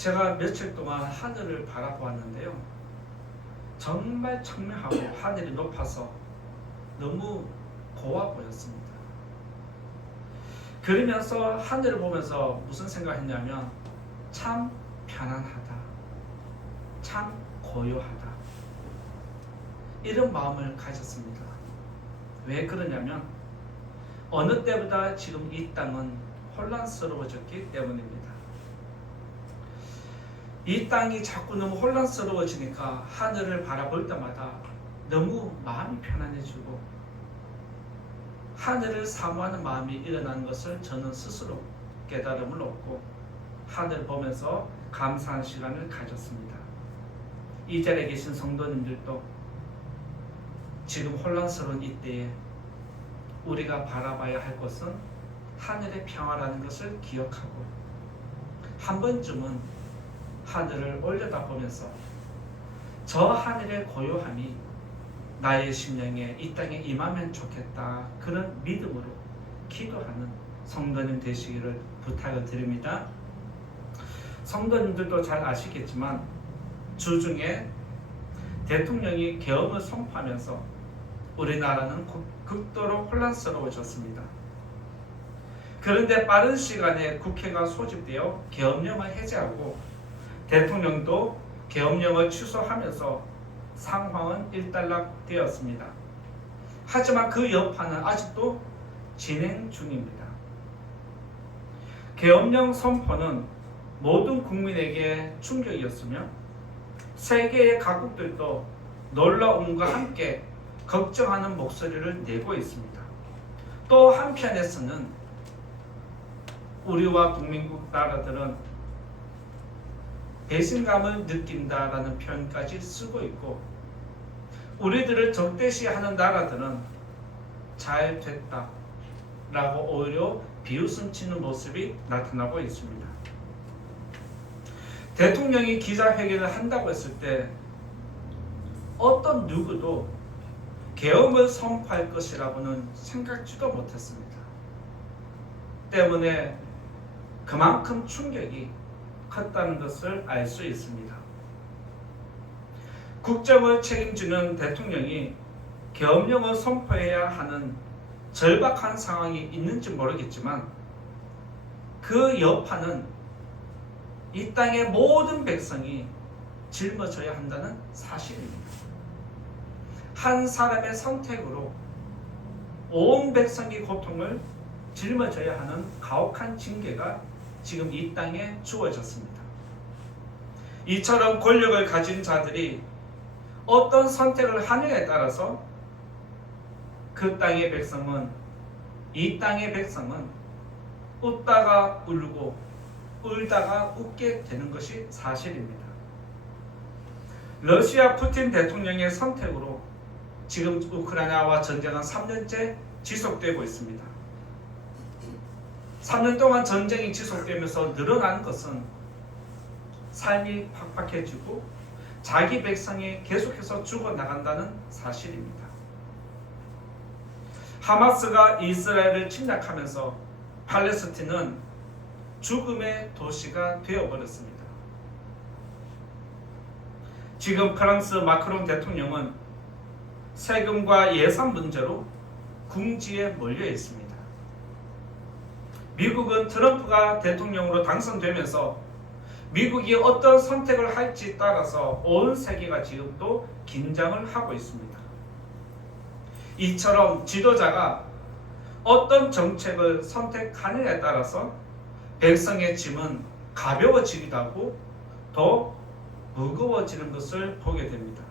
제가 며칠 동안 하늘을 바라보았는데요. 정말 청명하고 하늘이 높아서 너무 고와 보였습니다. 그러면서 하늘을 보면서 무슨 생각했냐면 참 편안하다, 참 고요하다, 이런 마음을 가졌습니다. 왜 그러냐면 어느 때보다 지금 이 땅은 혼란스러워졌기 때문입니다. 이 땅이 자꾸 너무 혼란스러워지니까 하늘을 바라볼 때마다 너무 마음이 편안해지고 하늘을 사모하는 마음이 일어나는 것을 저는 스스로 깨달음을 얻고 하늘을 보면서 감사한 시간을 가졌습니다. 이 자리에 계신 성도님들도 지금 혼란스러운 이때에 우리가 바라봐야 할 것은 하늘의 평화라는 것을 기억하고 한 번쯤은 하늘을 올려다보면서 저 하늘의 고요함이 나의 심령에 이 땅에 임하면 좋겠다, 그런 믿음으로 기도하는 성도님 되시기를 부탁을 드립니다. 성도님들도 잘 아시겠지만 주중에 대통령이 계엄을 선포하면서 우리나라는 극도로 혼란스러워졌습니다. 그런데 빠른 시간에 국회가 소집되어 계엄령을 해제하고 대통령도 계엄령을 취소하면서 상황은 일단락되었습니다. 하지만 그 여파는 아직도 진행 중입니다. 계엄령 선포는 모든 국민에게 충격이었으며 세계의 각국들도 놀라움과 함께 걱정하는 목소리를 내고 있습니다. 또 한편에서는 우리와 동맹국 나라들은 배신감을 느낀다라는 표현까지 쓰고 있고 우리들을 적대시하는 나라들은 잘 됐다라고 오히려 비웃음 치는 모습이 나타나고 있습니다. 대통령이 기자회견을 한다고 했을 때 어떤 누구도 계엄을 선포할 것이라고는 생각지도 못했습니다. 때문에 그만큼 충격이 컸다는 것을 알 수 있습니다. 국정을 책임지는 대통령이 계엄령을 선포해야 하는 절박한 상황이 있는지 모르겠지만 그 여파는 이 땅의 모든 백성이 짊어져야 한다는 사실입니다. 한 사람의 선택으로 온 백성의 고통을 짊어져야 하는 가혹한 징계가 지금 이 땅에 주어졌습니다. 이처럼 권력을 가진 자들이 어떤 선택을 하느냐에 따라서 그 땅의 백성은, 이 땅의 백성은 웃다가 울고 울다가 웃게 되는 것이 사실입니다. 러시아 푸틴 대통령의 선택으로 지금 우크라이나와 전쟁은 3년째 지속되고 있습니다. 3년 동안 전쟁이 지속되면서 늘어난 것은 삶이 팍팍해지고 자기 백성이 계속해서 죽어나간다는 사실입니다. 하마스가 이스라엘을 침략하면서 팔레스틴은 죽음의 도시가 되어버렸습니다. 지금 프랑스 마크롱 대통령은 세금과 예산 문제로 궁지에 몰려 있습니다. 미국은 트럼프가 대통령으로 당선되면서 미국이 어떤 선택을 할지 따라서 온 세계가 지금 또 긴장을 하고 있습니다. 이처럼 지도자가 어떤 정책을 선택하느냐에 따라서 백성의 짐은 가벼워지기도 하고 더 무거워지는 것을 보게 됩니다.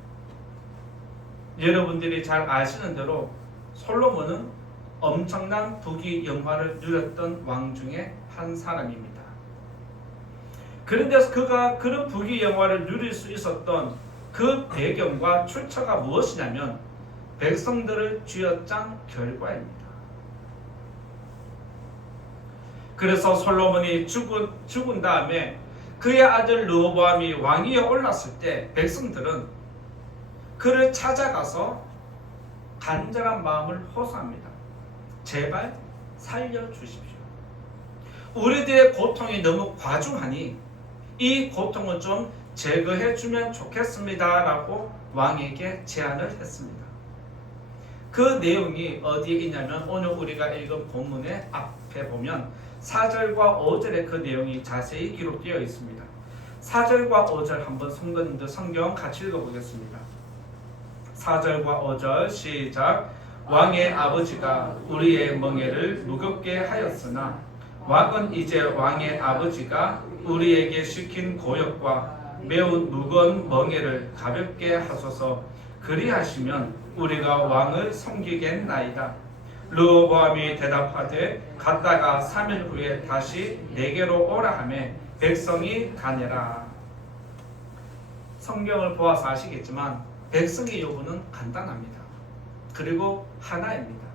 여러분들이 잘 아시는 대로 솔로몬은 엄청난 부귀 영화를 누렸던 왕 중에 한 사람입니다. 그런데 그가 그런 부귀 영화를 누릴 수 있었던 그 배경과 출처가 무엇이냐면 백성들을 쥐어짠 결과입니다. 그래서 솔로몬이 죽은 다음에 그의 아들 르호보암이 왕위에 올랐을 때 백성들은 그를 찾아가서 간절한 마음을 호소합니다. 제발 살려주십시오. 우리들의 고통이 너무 과중하니 이 고통을 좀 제거해 주면 좋겠습니다 라고 왕에게 제안을 했습니다. 그 내용이 어디에 있냐면 오늘 우리가 읽은 본문의 앞에 보면 4절과 5절에 그 내용이 자세히 기록되어 있습니다. 4절과 5절 한번 성도님들 성경 같이 읽어보겠습니다. 4절과 5절 시작. 왕의 아버지가 우리의 멍에를 무겁게 하였으나 왕은 이제 왕의 아버지가 우리에게 시킨 고역과 매우 무거운 멍에를 가볍게 하소서. 그리하시면 우리가 왕을 섬기겠나이다. 르호보암이 대답하되 갔다가 3일 후에 다시 내게로 오라 하매 백성이 가니라. 성경을 보아서 아시겠지만 백성의 요구는 간단합니다. 그리고 하나입니다.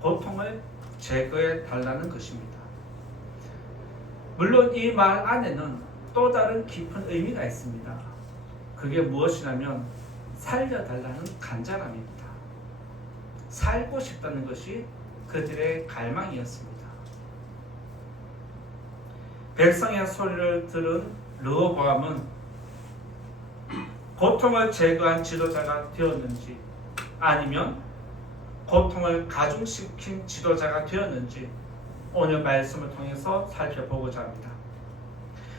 고통을 제거해 달라는 것입니다. 물론 이 말 안에는 또 다른 깊은 의미가 있습니다. 그게 무엇이냐면 살려달라는 간절함입니다. 살고 싶다는 것이 그들의 갈망이었습니다. 백성의 소리를 들은 르호보암은 고통을 제거한 지도자가 되었는지 아니면 고통을 가중시킨 지도자가 되었는지 오늘 말씀을 통해서 살펴보고자 합니다.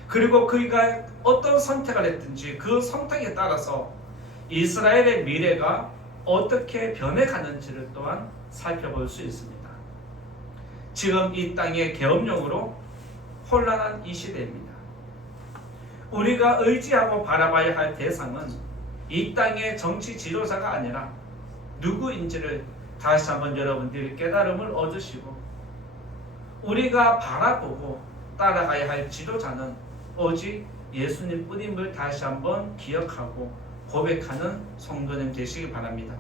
그리고 그가 어떤 선택을 했든지 그 선택에 따라서 이스라엘의 미래가 어떻게 변해가는지를 또한 살펴볼 수 있습니다. 지금 이 땅의 계엄령으로 혼란한 이 시대입니다. 우리가 의지하고 바라봐야 할 대상은 이 땅의 정치 지도자가 아니라 누구인지를 다시 한번 여러분들이 깨달음을 얻으시고 우리가 바라보고 따라가야 할 지도자는 오직 예수님 뿐임을 다시 한번 기억하고 고백하는 성도님 되시기 바랍니다.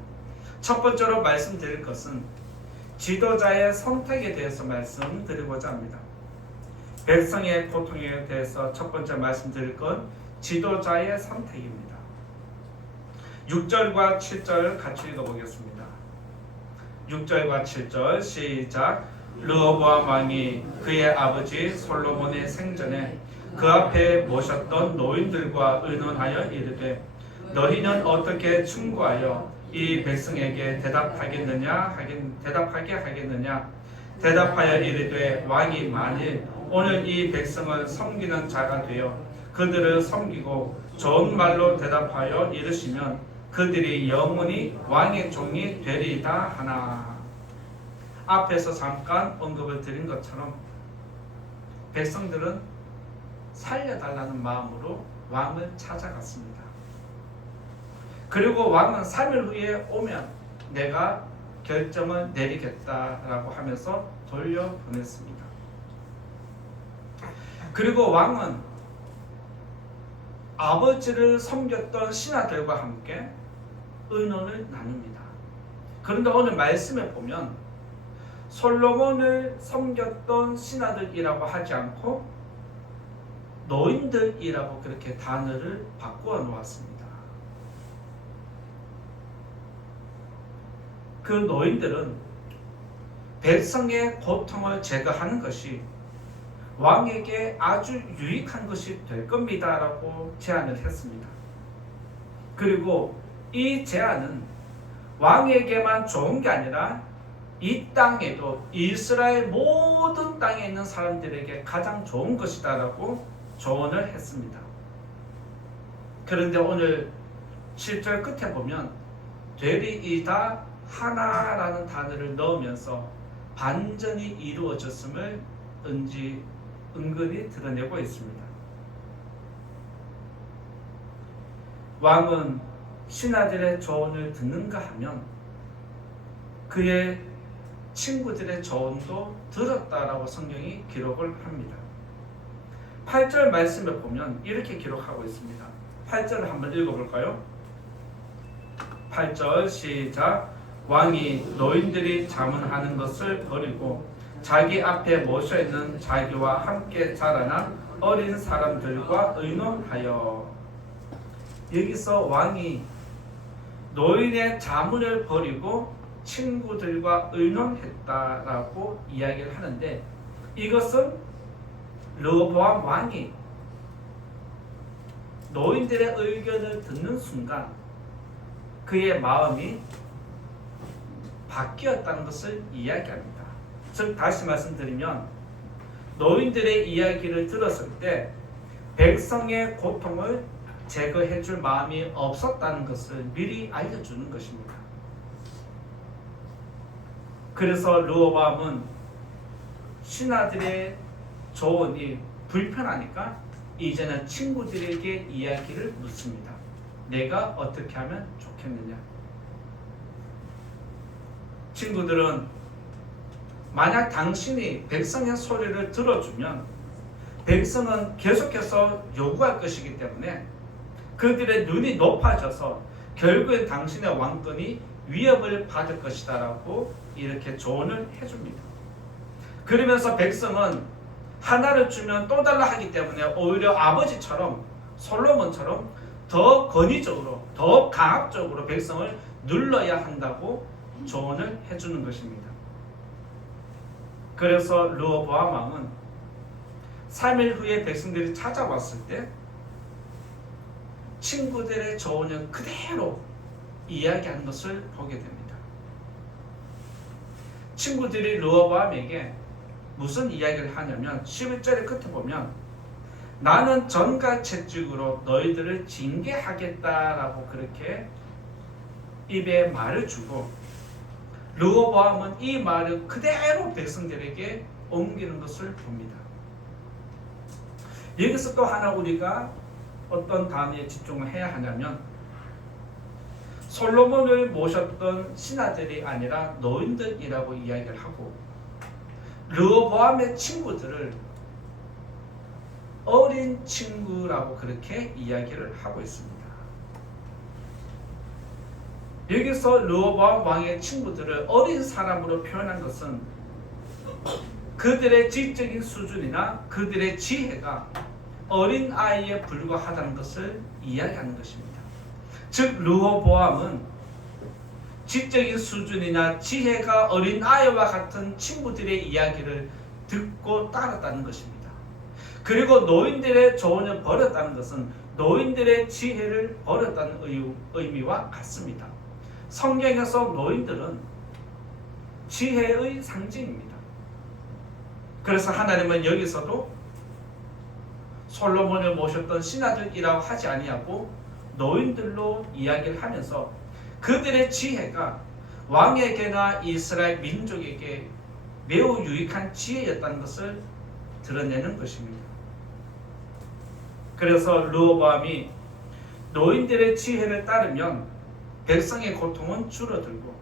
첫 번째로 말씀드릴 것은 지도자의 선택에 대해서 말씀드리고자 합니다. 백성의 고통에 대해서 첫 번째 말씀드릴 건 지도자의 선택입니다. 6절과 7절 같이 읽어보겠습니다. 6절과 7절 시작. 르호보암 왕이 그의 아버지 솔로몬의 생전에 그 앞에 모셨던 노인들과 의논하여 이르되 너희는 어떻게 충고하여 이 백성에게 대답하게 하겠느냐. 대답하여 이르되 왕이 만일 오늘 이 백성을 섬기는 자가 되어 그들을 섬기고 좋은 말로 대답하여 이르시면 그들이 영원히 왕의 종이 되리이다 하나. 앞에서 잠깐 언급을 드린 것처럼 백성들은 살려달라는 마음으로 왕을 찾아갔습니다. 그리고 왕은 3일 후에 오면 내가 결정을 내리겠다라고 하면서 돌려보냈습니다. 그리고 왕은 아버지를 섬겼던 신하들과 함께 의논을 나눕니다. 그런데 오늘 말씀에 보면 솔로몬을 섬겼던 신하들이라고 하지 않고 노인들이라고 그렇게 단어를 바꾸어 놓았습니다. 그 노인들은 백성의 고통을 제거하는 것이 왕에게 아주 유익한 것이 될 겁니다 라고 제안을 했습니다. 그리고 이 제안은 왕에게만 좋은 게 아니라 이 땅에도 이스라엘 모든 땅에 있는 사람들에게 가장 좋은 것이다 라고 조언을 했습니다. 그런데 오늘 7절 끝에 보면 되리이다 하나라는 단어를 넣으면서 반전이 이루어졌음을 은근히 드러내고 있습니다. 왕은 신하들의 조언을 듣는가 하면 그의 친구들의 조언도 들었다라고 성경이 기록을 합니다. 8절 말씀에 보면 이렇게 기록하고 있습니다. 8절을 한번 읽어볼까요? 8절 시작. 왕이 노인들이 자문하는 것을 버리고 자기 앞에 모셔있는 자기와 함께 자라난 어린 사람들과 의논하여. 여기서 왕이 노인의 자문을 버리고 친구들과 의논했다라고 이야기를 하는데 이것은 르호보암 왕이 노인들의 의견을 듣는 순간 그의 마음이 바뀌었다는 것을 이야기합니다. 즉 다시 말씀드리면 노인들의 이야기를 들었을 때 백성의 고통을 제거해 줄 마음이 없었다는 것을 미리 알려주는 것입니다. 그래서 르호보암은 신하들의 조언이 불편하니까 이제는 친구들에게 이야기를 묻습니다. 내가 어떻게 하면 좋겠느냐? 친구들은 만약 당신이 백성의 소리를 들어주면 백성은 계속해서 요구할 것이기 때문에 그들의 눈이 높아져서 결국엔 당신의 왕권이 위협을 받을 것이다 라고 이렇게 조언을 해줍니다. 그러면서 백성은 하나를 주면 또 달라 하기 때문에 오히려 아버지처럼 솔로몬처럼 더 권위적으로 더 강압적으로 백성을 눌러야 한다고 조언을 해주는 것입니다. 그래서 르호보암 왕은 3일 후에 백성들이 찾아왔을 때 친구들의 조언을 그대로 이야기하는 것을 보게 됩니다. 친구들이 르호보암에게 무슨 이야기를 하냐면 11절의 끝에 보면 나는 전과 채찍으로 너희들을 징계하겠다라고 그렇게 입에 말을 주고 르호보암은 이 말을 그대로 백성들에게 옮기는 것을 봅니다. 여기서 또 하나 우리가 어떤 단어에 집중을 해야 하냐면 솔로몬을 모셨던 신하들이 아니라 노인들이라고 이야기를 하고 르호보암의 친구들을 어린 친구라고 그렇게 이야기를 하고 있습니다. 여기서 르호보암 왕의 친구들을 어린 사람으로 표현한 것은 그들의 지적인 수준이나 그들의 지혜가 어린 아이에 불과하다는 것을 이야기하는 것입니다. 즉 르호보암은 지적인 수준이나 지혜가 어린 아이와 같은 친구들의 이야기를 듣고 따랐다는 것입니다. 그리고 노인들의 조언을 버렸다는 것은 노인들의 지혜를 버렸다는 의미와 같습니다. 성경에서 노인들은 지혜의 상징입니다. 그래서 하나님은 여기서도 솔로몬을 모셨던 신하들이라고 하지 아니하고 노인들로 이야기를 하면서 그들의 지혜가 왕에게나 이스라엘 민족에게 매우 유익한 지혜였다는 것을 드러내는 것입니다. 그래서 르호보암이 노인들의 지혜를 따르면 백성의 고통은 줄어들고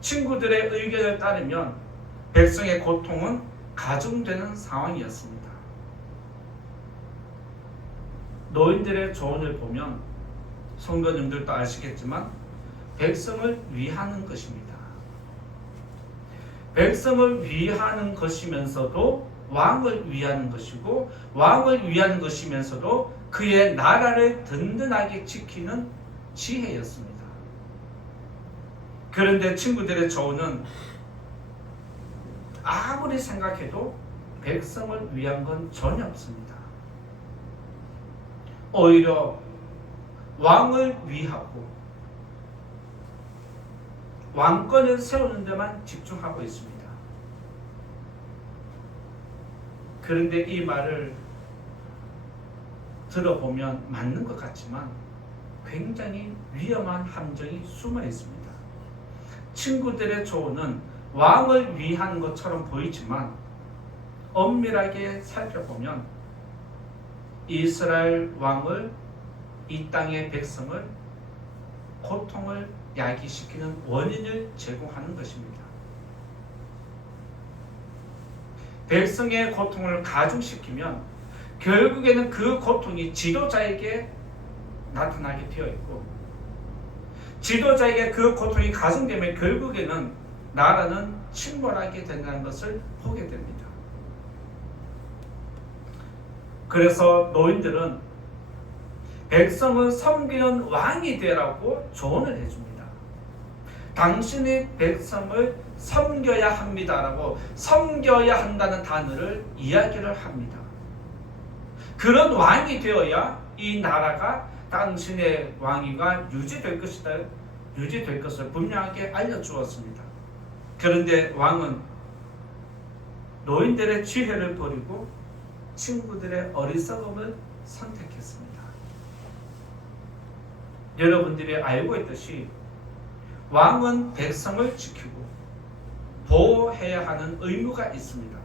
친구들의 의견을 따르면 백성의 고통은 가중되는 상황이었습니다. 노인들의 조언을 보면 성도님들도 아시겠지만 백성을 위하는 것입니다. 백성을 위하는 것이면서도 왕을 위하는 것이고 왕을 위하는 것이면서도 그의 나라를 든든하게 지키는 지혜였습니다. 그런데 친구들의 조언은 아무리 생각해도 백성을 위한 건 전혀 없습니다. 오히려 왕을 위하고 왕권을 세우는 데만 집중하고 있습니다. 그런데 이 말을 들어보면 맞는 것 같지만 굉장히 위험한 함정이 숨어 있습니다. 친구들의 조언은 왕을 위한 것처럼 보이지만 엄밀하게 살펴보면 이스라엘 왕을 이 땅의 백성을 고통을 야기시키는 원인을 제공하는 것입니다. 백성의 고통을 가중시키면 결국에는 그 고통이 지도자에게 나타나게 되어 있고 지도자에게 그 고통이 가중되면 결국에는 나라는 침몰하게 된다는 것을 보게 됩니다. 그래서 노인들은 백성을 섬기는 왕이 되라고 조언을 해줍니다. 당신이 백성을 섬겨야 합니다라고 섬겨야 한다는 단어를 이야기를 합니다. 그런 왕이 되어야 이 나라가 당신의 왕위가 유지될 것을 분명하게 알려주었습니다. 그런데 왕은 노인들의 지혜를 버리고 친구들의 어리석음을 선택했습니다. 여러분들이 알고 있듯이 왕은 백성을 지키고 보호해야 하는 의무가 있습니다.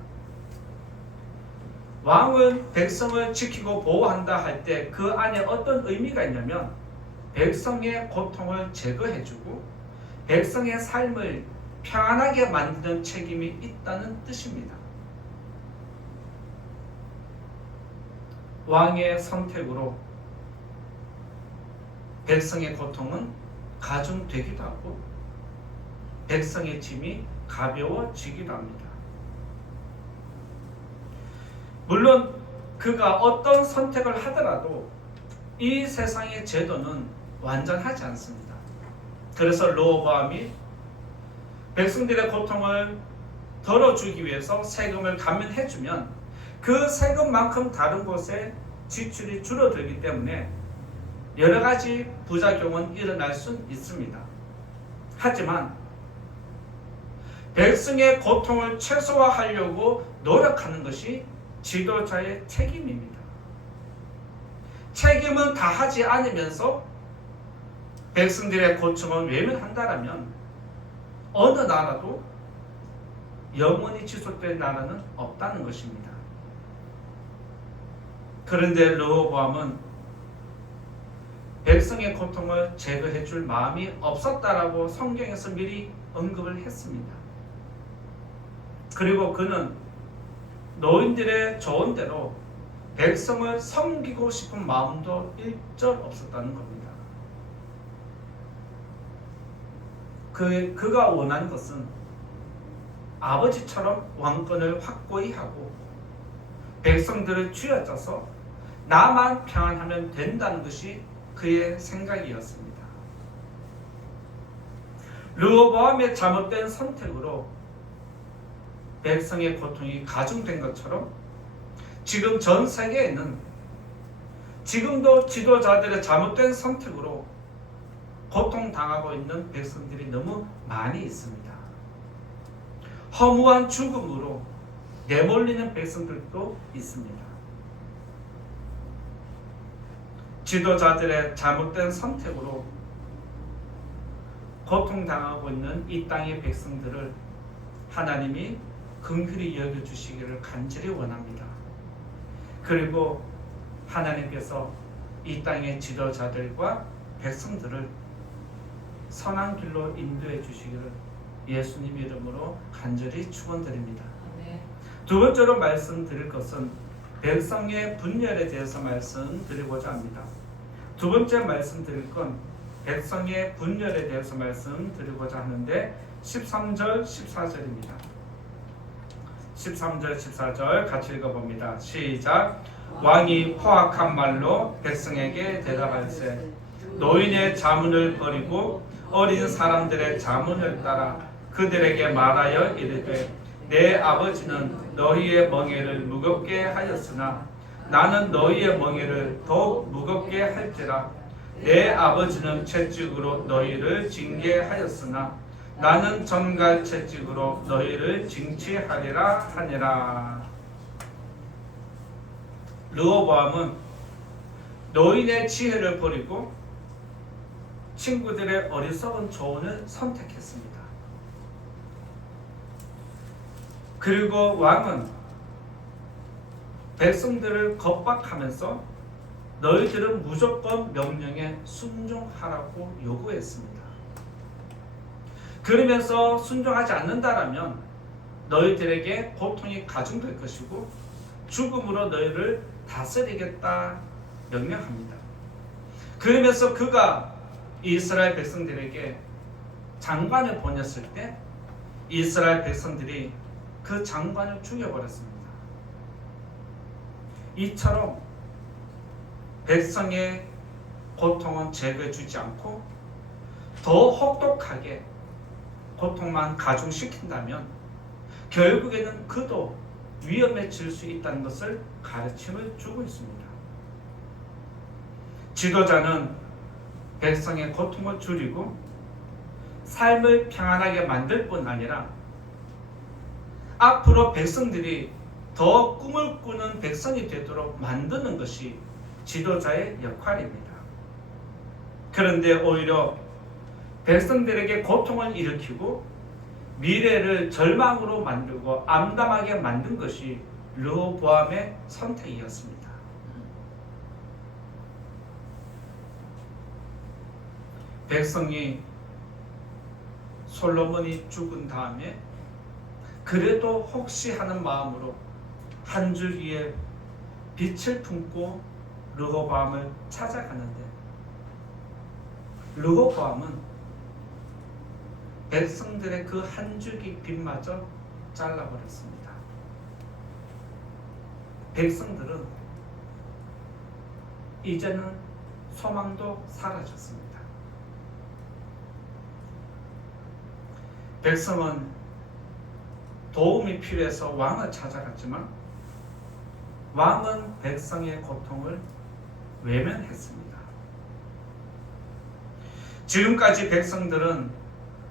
왕은 백성을 지키고 보호한다 할 때 그 안에 어떤 의미가 있냐면 백성의 고통을 제거해주고 백성의 삶을 평안하게 만드는 책임이 있다는 뜻입니다. 왕의 선택으로 백성의 고통은 가중되기도 하고 백성의 짐이 가벼워지기도 합니다. 물론 그가 어떤 선택을 하더라도 이 세상의 제도는 완전하지 않습니다. 그래서 르호보암이 백성들의 고통을 덜어주기 위해서 세금을 감면해주면 그 세금만큼 다른 곳에 지출이 줄어들기 때문에 여러 가지 부작용은 일어날 수 있습니다. 하지만 백성의 고통을 최소화하려고 노력하는 것이 지도자의 책임입니다. 책임은 다하지 않으면서 백성들의 고통을 외면한다라면 어느 나라도 영원히 지속될 나라는 없다는 것입니다. 그런데 르호보암은 백성의 고통을 제거해 줄 마음이 없었다라고 성경에서 미리 언급을 했습니다. 그리고 그는 노인들의 조언대로 백성을 섬기고 싶은 마음도 일절 없었다는 겁니다. 그가 원하는 것은 아버지처럼 왕권을 확고히 하고 백성들을 쥐어짜서 나만 평안하면 된다는 것이 그의 생각이었습니다. 르호보암의 잘못된 선택으로 백성의 고통이 가중된 것처럼 지금 전 세계에는 지금도 지도자들의 잘못된 선택으로 고통당하고 있는 백성들이 너무 많이 있습니다. 허무한 죽음으로 내몰리는 백성들도 있습니다. 지도자들의 잘못된 선택으로 고통당하고 있는 이 땅의 백성들을 하나님이 긍휼히 여겨주시기를 간절히 원합니다. 그리고 하나님께서 이 땅의 지도자들과 백성들을 선한 길로 인도해 주시기를 예수님 이름으로 간절히 축원드립니다. 두 번째로 말씀드릴 것은 백성의 분열에 대해서 말씀드리고자 합니다. 두 번째 말씀드릴 건 백성의 분열에 대해서 말씀드리고자 하는데 13절 14절입니다. 13절 14절 같이 읽어봅니다. 시작. 왕이 포악한 말로 백성에게 대답할세 노인의 자문을 버리고 어린 사람들의 자문을 따라 그들에게 말하여 이르되 내 아버지는 너희의 멍에를 무겁게 하였으나 나는 너희의 멍에를 더욱 무겁게 할지라. 내 아버지는 채찍으로 너희를 징계하였으나 나는 전갈 채찍으로 너희를 징치하리라 하니라. 르호보암은 노인의 지혜를 버리고 친구들의 어리석은 조언을 선택했습니다. 그리고 왕은 백성들을 겁박하면서 너희들은 무조건 명령에 순종하라고 요구했습니다. 그러면서 순종하지 않는다라면 너희들에게 고통이 가중될 것이고 죽음으로 너희를 다스리겠다 명령합니다. 그러면서 그가 이스라엘 백성들에게 장관을 보냈을 때 이스라엘 백성들이 그 장관을 죽여버렸습니다. 이처럼 백성의 고통은 제거해 주지 않고 더 혹독하게 고통만 가중시킨다면 결국에는 그도 위험해질 수 있다는 것을 가르침을 주고 있습니다. 지도자는 백성의 고통을 줄이고 삶을 평안하게 만들 뿐 아니라 앞으로 백성들이 더 꿈을 꾸는 백성이 되도록 만드는 것이 지도자의 역할입니다. 그런데 오히려 백성들에게 고통을 일으키고 미래를 절망으로 만들고 암담하게 만든 것이 르호보암의 선택이었습니다. 백성이 솔로몬이 죽은 다음에 그래도 혹시 하는 마음으로 한 줄기의 빛을 품고 르호보암을 찾아가는데 르호보암은 백성들의 그 한 줄기 빛마저 잘라버렸습니다. 백성들은 이제는 소망도 사라졌습니다. 백성은 도움이 필요해서 왕을 찾아갔지만 왕은 백성의 고통을 외면했습니다. 지금까지 백성들은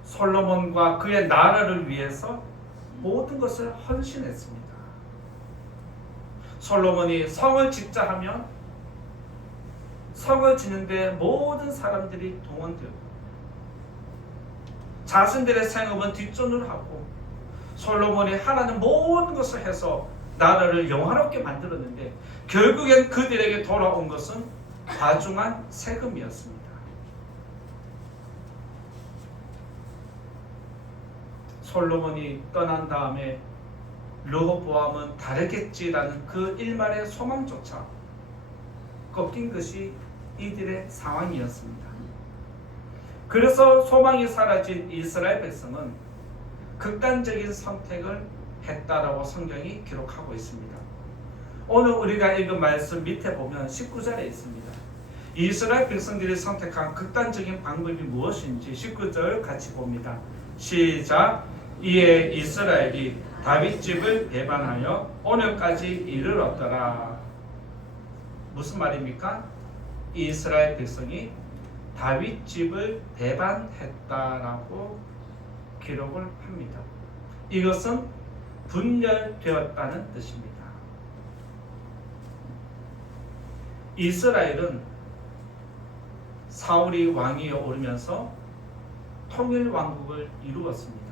솔로몬과 그의 나라를 위해서 모든 것을 헌신했습니다. 솔로몬이 성을 짓자 하면 성을 짓는데 모든 사람들이 동원되고 자신들의 생업은 뒷전을 하고 솔로몬이 하라는 모든 것을 해서 나라를 영화롭게 만들었는데 결국엔 그들에게 돌아온 것은 과중한 세금이었습니다. 솔로몬이 떠난 다음에 르호보암은 다르겠지라는 그 일말의 소망조차 꺾인 것이 이들의 상황이었습니다. 그래서 소망이 사라진 이스라엘 백성은 극단적인 선택을 했다라고 성경이 기록하고 있습니다. 오늘 우리가 읽은 말씀 밑에 보면 19절에 있습니다. 이스라엘 백성들이 선택한 극단적인 방법이 무엇인지 19절 같이 봅니다. 시작. 이에 이스라엘이 다윗집을 배반하여 오늘까지 이르렀더라. 무슨 말입니까? 이스라엘 백성이 다윗집을 배반했다라고 기록을 합니다. 이것은 분열되었다는 뜻입니다. 이스라엘은 사울이 왕위에 오르면서 통일왕국을 이루었습니다.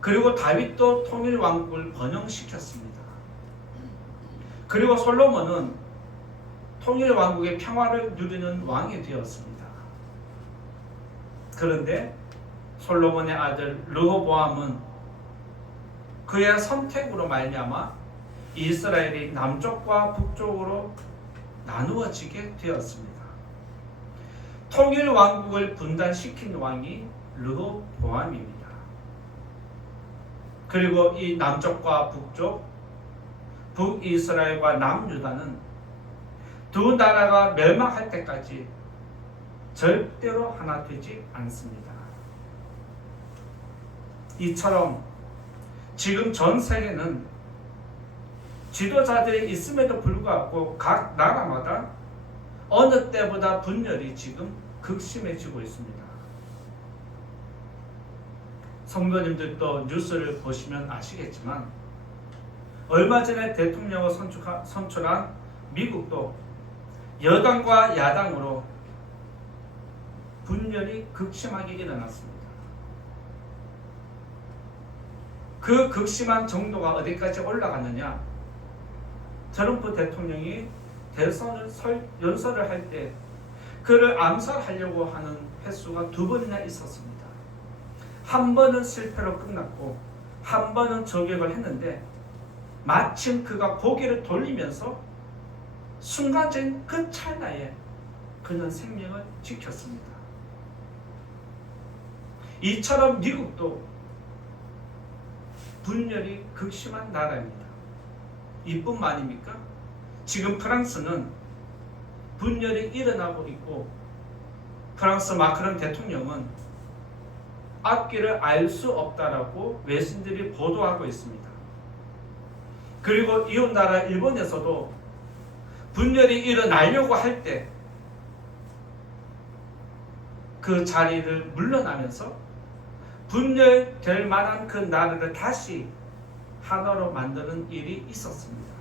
그리고 다윗도 통일왕국을 번영시켰습니다. 그리고 솔로몬은 통일왕국의 평화를 누리는 왕이 되었습니다. 그런데 솔로몬의 아들 르호보암은 그의 선택으로 말미암아 이스라엘이 남쪽과 북쪽으로 나누어지게 되었습니다. 통일왕국을 분단시킨 왕이 르호보암입니다. 그리고 이 남쪽과 북쪽, 북이스라엘과 남유다는 두 나라가 멸망할 때까지 절대로 하나 되지 않습니다. 이처럼 지금 전 세계는 지도자들이 있음에도 불구하고 각 나라마다 어느 때보다 분열이 지금 극심해지고 있습니다. 성도님들도 뉴스를 보시면 아시겠지만 얼마 전에 대통령을 선출한 미국도 여당과 야당으로 분열이 극심하게 일어났습니다. 그 극심한 정도가 어디까지 올라갔느냐? 트럼프 대통령이 대선을 연설을 할 때 그를 암살하려고 하는 횟수가 2번이나 있었습니다. 한 번은 실패로 끝났고 한 번은 저격을 했는데 마침 그가 고개를 돌리면서 순간적인 그 찰나에 그는 생명을 지켰습니다. 이처럼 미국도 분열이 극심한 나라입니다. 이뿐만 아닙니까? 지금 프랑스는 분열이 일어나고 있고 프랑스 마크롱 대통령은 앞길을 알 수 없다라고 외신들이 보도하고 있습니다. 그리고 이웃나라 일본에서도 분열이 일어나려고 할 때 그 자리를 물러나면서 분열될 만한 그 나라를 다시 하나로 만드는 일이 있었습니다.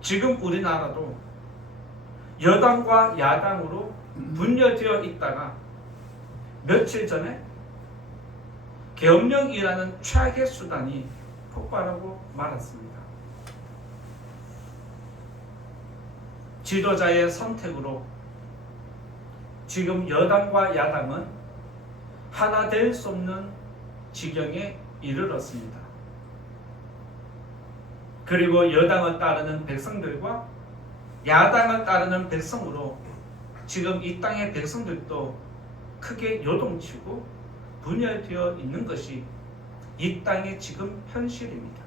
지금 우리나라도 여당과 야당으로 분열되어 있다가 며칠 전에 계엄령이라는 최악의 수단이 폭발하고 말았습니다. 지도자의 선택으로 지금 여당과 야당은 하나 될 수 없는 지경에 이르렀습니다. 그리고 여당을 따르는 백성들과 야당을 따르는 백성으로 지금 이 땅의 백성들도 크게 요동치고 분열되어 있는 것이 이 땅의 지금 현실입니다.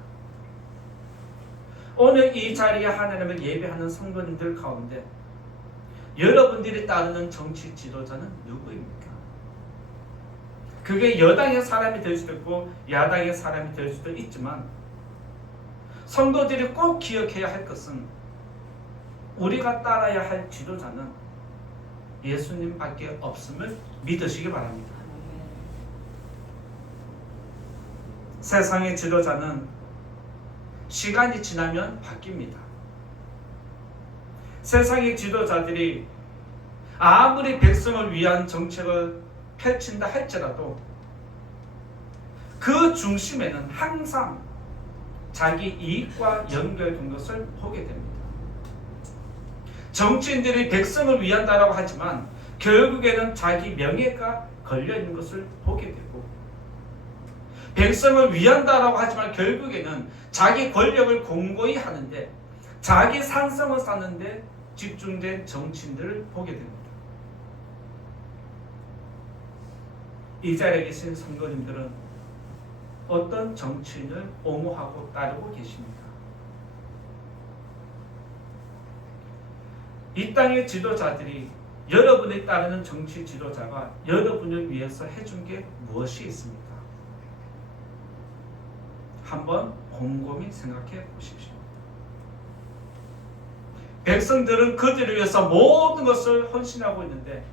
오늘 이 자리에 하나님을 예배하는 성도님들 가운데 여러분들이 따르는 정치 지도자는 누구입니까? 그게 여당의 사람이 될 수도 있고 야당의 사람이 될 수도 있지만 성도들이 꼭 기억해야 할 것은 우리가 따라야 할 지도자는 예수님밖에 없음을 믿으시기 바랍니다. 세상의 지도자는 시간이 지나면 바뀝니다. 세상의 지도자들이 아무리 백성을 위한 정책을 펼친다 할지라도 그 중심에는 항상 자기 이익과 연결된 것을 보게 됩니다. 정치인들이 백성을 위한다라고 하지만 결국에는 자기 명예가 걸려있는 것을 보게 되고 백성을 위한다라고 하지만 결국에는 자기 권력을 공고히 하는데 자기 산성을 쌓는데 집중된 정치인들을 보게 됩니다. 이 자리에 계신 성도님들은 어떤 정치인을 옹호하고 따르고 계십니까? 이 땅의 지도자들이 여러분이 따르는 정치 지도자가 여러분을 위해서 해준 게 무엇이 있습니까? 한번 곰곰이 생각해 보십시오. 백성들은 그들을 위해서 모든 것을 헌신하고 있는데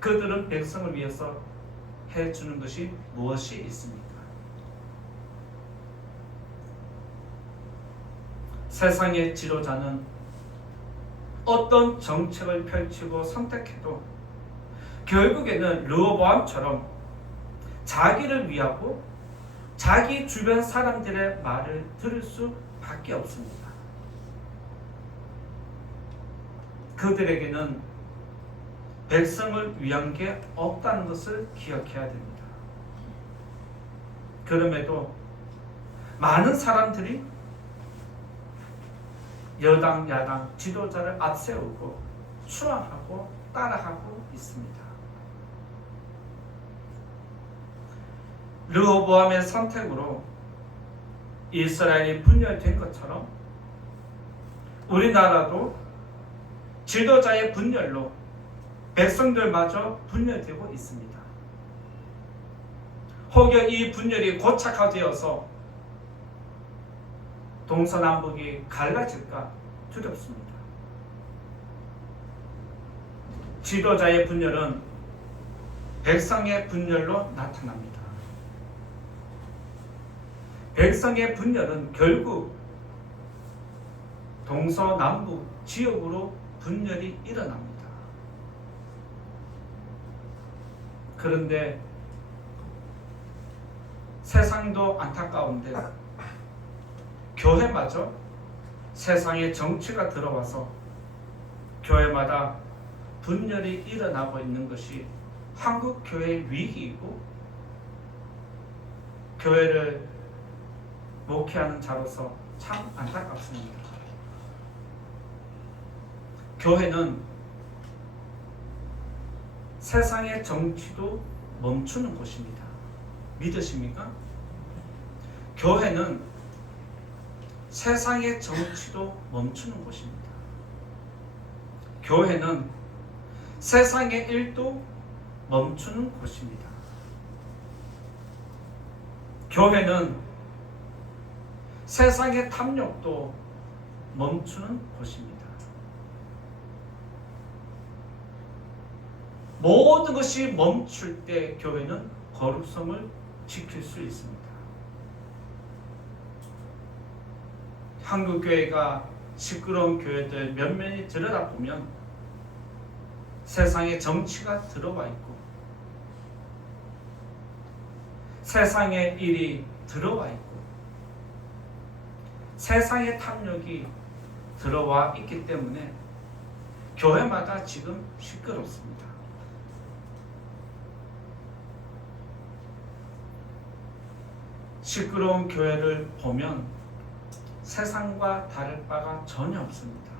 그들은 백성을 위해서 해주는 것이 무엇이 있습니까? 세상의 지도자는 어떤 정책을 펼치고 선택해도 결국에는 르호보암처럼 자기를 위하고 자기 주변 사람들의 말을 들을 수밖에 없습니다. 그들에게는 백성을 위한 게 없다는 것을 기억해야 됩니다. 그럼에도 많은 사람들이 여당, 야당 지도자를 앞세우고 추앙하고 따라하고 있습니다. 르호보암의 선택으로 이스라엘이 분열된 것처럼 우리나라도 지도자의 분열로 백성들마저 분열되고 있습니다. 혹여 이 분열이 고착화되어서 동서남북이 갈라질까 두렵습니다. 지도자의 분열은 백성의 분열로 나타납니다. 백성의 분열은 결국 동서남북 지역으로 분열이 일어납니다. 그런데 세상도 안타까운데 교회마저 세상에 정치가 들어와서 교회마다 분열이 일어나고 있는 것이 한국 교회의 위기이고 교회를 목회하는 자로서 참 안타깝습니다. 교회는 세상의 정치도 멈추는 곳입니다. 믿으십니까? 교회는 세상의 정치도 멈추는 곳입니다. 교회는 세상의 일도 멈추는 곳입니다. 교회는 세상의 탐욕도 멈추는 곳입니다. 모든 것이 멈출 때 교회는 거룩성을 지킬 수 있습니다. 한국 교회가 시끄러운 교회들 면면히 들여다보면 세상에 정치가 들어와 있고 세상의 일이 들어와 있고 세상의 탐욕이 들어와 있기 때문에 교회마다 지금 시끄럽습니다. 시끄러운 교회를 보면 세상과 다를 바가 전혀 없습니다.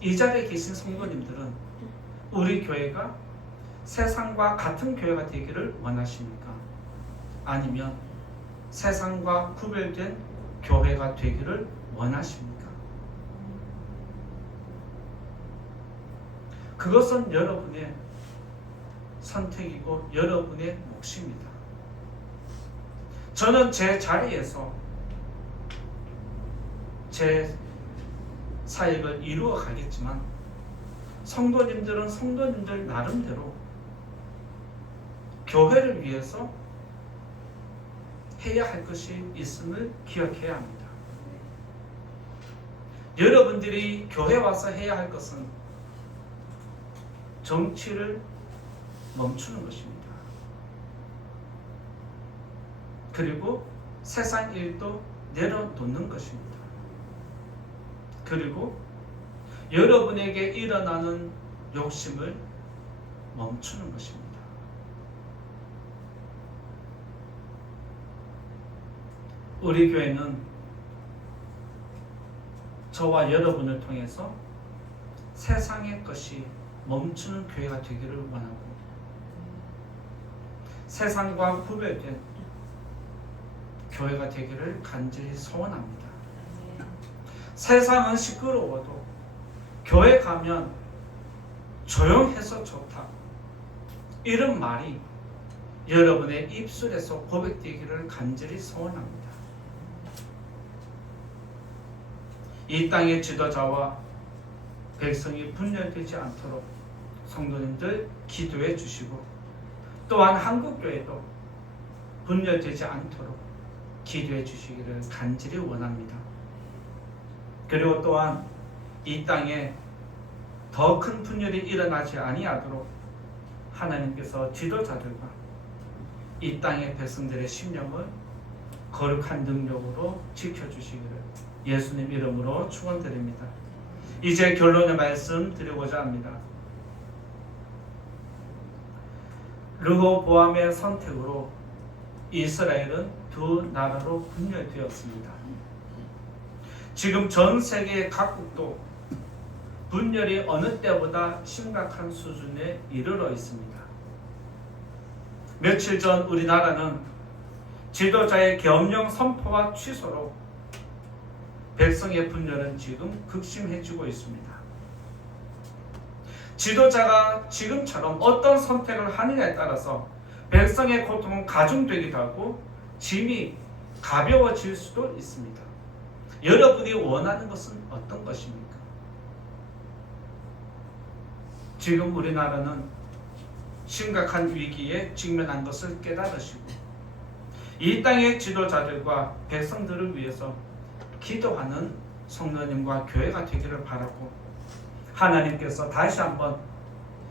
이 자리에 계신 성도님들은 우리 교회가 세상과 같은 교회가 되기를 원하십니까? 아니면 세상과 구별된 교회가 되기를 원하십니까? 그것은 여러분의 선택이고 여러분의 몫입니다. 저는 제 자리에서 제 사역을 이루어 가겠지만 성도님들은 성도님들 나름대로 교회를 위해서 해야 할 것이 있음을 기억해야 합니다. 여러분들이 교회 와서 해야 할 것은 정치를 멈추는 것입니다. 그리고 세상 일도 내려놓는 것입니다. 그리고 여러분에게 일어나는 욕심을 멈추는 것입니다. 우리 교회는 저와 여러분을 통해서 세상의 것이 멈추는 교회가 되기를 원하고 세상과 구별된 교회가 되기를 간절히 소원합니다. 세상은 시끄러워도 교회 가면 조용해서 좋다. 이런 말이 여러분의 입술에서 고백되기를 간절히 소원합니다. 이 땅의 지도자와 백성이 분열되지 않도록 성도님들 기도해 주시고 또한 한국교회도 분열되지 않도록 기도해 주시기를 간절히 원합니다. 그리고 또한 이 땅에 더 큰 분열이 일어나지 아니하도록 하나님께서 지도자들과 이 땅의 백성들의 심령을 거룩한 능력으로 지켜주시기를 예수님 이름으로 축원드립니다. 이제 결론의 말씀 드리고자 합니다. 르호보암의 선택으로 이스라엘은 두 나라로 분열되었습니다. 지금 전 세계 각국도 분열이 어느 때보다 심각한 수준에 이르러 있습니다. 며칠 전 우리나라는 지도자의 계엄령 선포와 취소로 백성의 분열은 지금 극심해지고 있습니다. 지도자가 지금처럼 어떤 선택을 하느냐에 따라서 백성의 고통은 가중되기도 하고 짐이 가벼워질 수도 있습니다. 여러분이 원하는 것은 어떤 것입니까? 지금 우리나라는 심각한 위기에 직면한 것을 깨달으시고 이 땅의 지도자들과 백성들을 위해서 기도하는 성도님과 교회가 되기를 바라고 하나님께서 다시 한번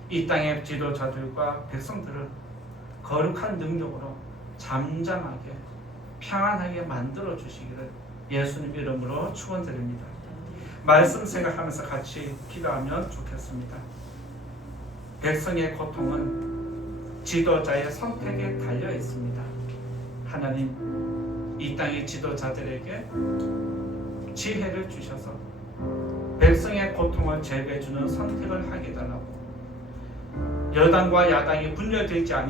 이 땅의 지도자들과 백성들을 거룩한 능력으로 잠잠하게 평안하게 만들어 주시기를 예수님 이름으로 축원드립니다. 말씀 생각하면서 같이 기도하면 좋겠습니다. 백성의 고통은 지도자의 선택에 달려 있습니다. 하나님, 이 땅의 지도자들에게 지혜를 주셔서 백성의 고통을 제거해 주는 선택을 하게 달라고 여당과 야당이 분열되지